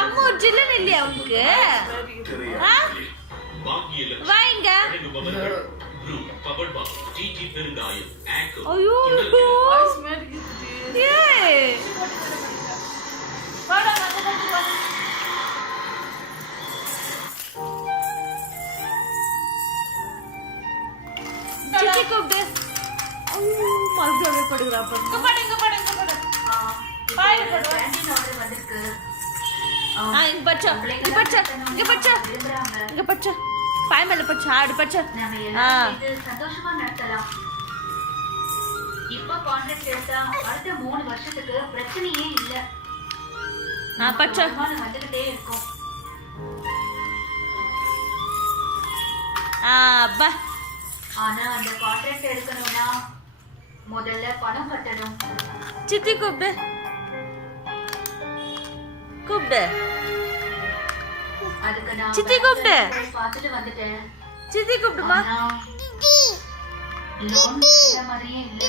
அம்மா ஒரு ஜில்லன் இல்லையா உனக்கு? வாங்க. ஐயோ சித்தி கூப்பிட்டு மறுபடியும் படுகிறா. பாய் மேல பச்சா ஆடு பச்சா. சந்தோஷமா நடத்தலாம். இப்ப கான்ட்ராக்ட் எடுத்தா அடுத்த 3 வருஷத்துக்கு பிரச்சனையே இல்ல. பச்சா வந்துகிட்டே இருக்கும். அப்பா ஆனா அந்த கான்ட்ராக்ட் எடுக்கணும்னா முதல்ல பணம் கட்டணும். சித்தி கூப்பிடு கூப்பிடு. அதுக்கு நான் சித்தி கூப்பிடு. பார்த்துட்டு வந்துட்டேன். சித்தி கூப்பிடுமா. லோன் மாதிரியே இல்ல.